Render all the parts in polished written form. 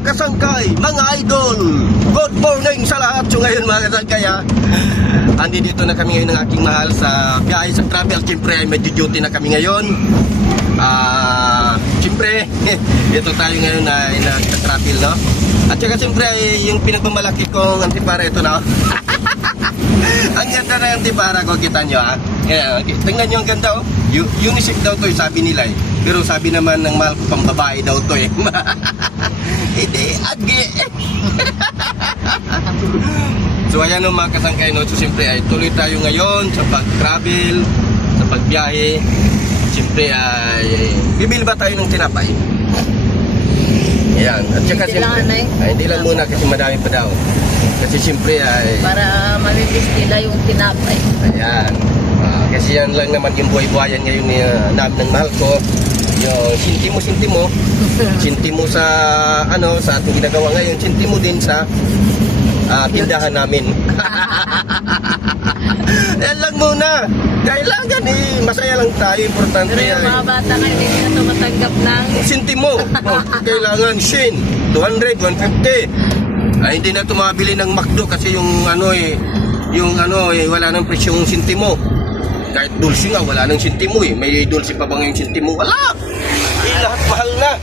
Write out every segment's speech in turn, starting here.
kasangkay, mga idol, good morning sa lahat. So ngayon mga kasangkay andito na kami ngayon ng aking mahal sa biyahe sa travel. Siyempre ay medyo duty na kami ngayon. Siyempre ito tayo ngayon ay nagta-travel, no? At saka siyempre yung pinagmamalaki kong antipara ito na. Ang ganda na yung antipara ko, kita nyo tingnan nyo ang ganda unisex daw to sabi nila pero sabi naman ng mahal ko pang babae daw to hindi agi. So ayan mga kasangkay, no? So siyempre ay tuloy tayo ngayon sa pag-travel, sa pagbiyahe. Siyempre ay bibili ba tayo ng tinapay? Ayan, at saka siyempre hindi lang muna kasi madami pa daw. Kasi siyempre ay para mabibis nila yung tinapay. Ayan. Kasi yan lang naman yung buhay-buhayan ngayon ni namin ng mahal ko. Yung sintimo sa sa ating ginagawa ngayon, sintimo din sa tindahan namin. Yan lang muna. Kailangan masaya lang tayo, importante Pero yung mga bata ngayon hindi na ito matanggap ng sintimo. Kailangan shin 200, 150. Hindi na ito mabili ng McDo kasi yung wala nang presyong sintimo. Kahit dulce nga, wala nang sintimo May dulce pa bang yung sintimo? Wala! Lahat mahal na.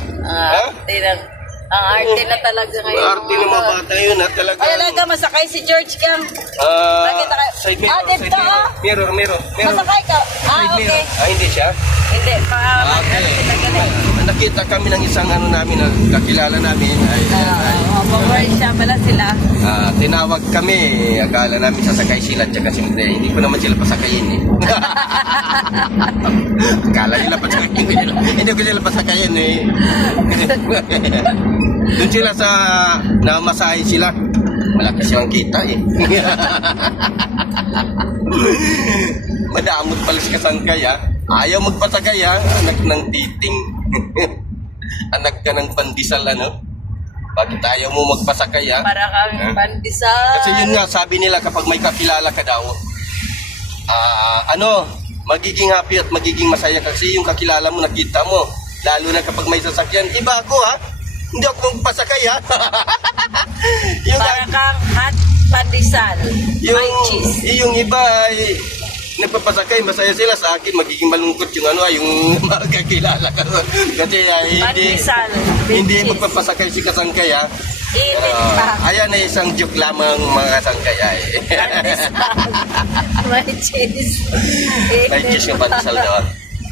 Ang arte na talaga ngayon. Arte ng mga bata yun, talaga. Ay, talaga, masakay si George Kang. Side mirror. Mirror. Masakay ka? Okay. Hindi siya? Hindi, Nakita kami ng isang namin na kakilala namin. Pag-work siya pala sila. Tinawag kami. Akala namin sasakay sila. Tsaka siyempre, hindi ko naman sila pasakayin Akala nila pasakayin. Hindi ko sila pasakayin Doon sila sa namasahe sila. Malaki silang kita Madamot pala si kasangkay Ayaw magpasakay anak ng titing. Anak ka ng pandisal Bakit ayaw mo magpasakay Para kami pandisal. Kasi yun nga sabi nila kapag may kakilala ka daw magiging happy at magiging masaya kasi yung kakilala mo nakita mo. Lalo na kapag may sasakyan. Iba ako hindi ako magpasakay Para kang hot pandesal. May cheese. Yung iba ay nagpapasakay, masaya sila. Sa akin magiging malungkot yung yung mga kakilala ka. Kasi hindi magpapasakay si kasangkay ayan ay isang joke lamang mga kasangkay May cheese. May cheese yung pandesal daw.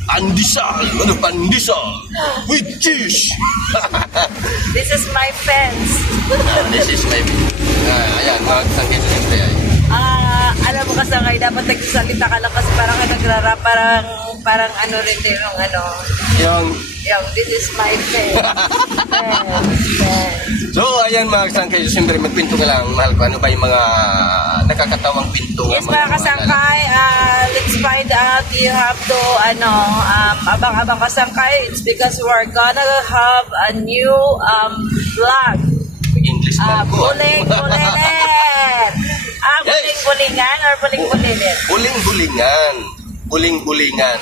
Pandesal! Pandesal? With cheese! This is my fence. This is my ayan, mga kasangkay sa siyempre alam mo kasangkay, dapat nagsasalita ka lang kasi parang nagrarap, parang rin din yung this is my fence. So, ayan mga kasangkay, siyempre magpinto ka lang, mahal ko. Ano ba yung mga nakakatawang pinto? Yes, mga kasangkay, let's find out. You have to, abang-abang kasangkay. It's because we're gonna have a new vlog. English man ko. Buling-bulilit. Buling-bulingan or buling-bulilit? Buling-bulingan. Buling-bulingan.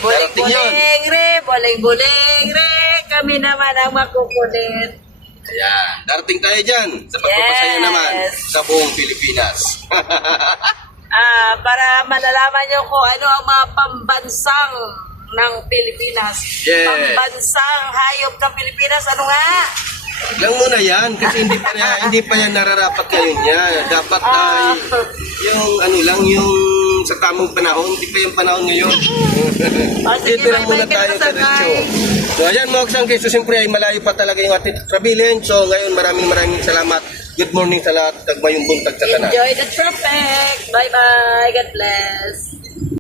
Buling-buling re. Kami naman ang makukulit. Ayan. Darating tayo dyan. Sa pagpapasaya naman sa buong Pilipinas. Para malalaman nyo kung ano ang mga pambansang ng Pilipinas. Yes. Pambansang hayop ng Pilipinas. Ano nga? Lang muna yan kasi hindi pa yan nararapat ngayon niya. Dapat yung sa tamang panahon, hindi pa yung panahon ngayon. Dito lang muna tayo diretso. So ayan mga kasangkay, so siyempre ay malayo pa talaga yung ating travelin. So ngayon maraming salamat. Good morning sa lahat. Tagmayong buntag sa tanan. Enjoy the traffic. Bye bye. God bless.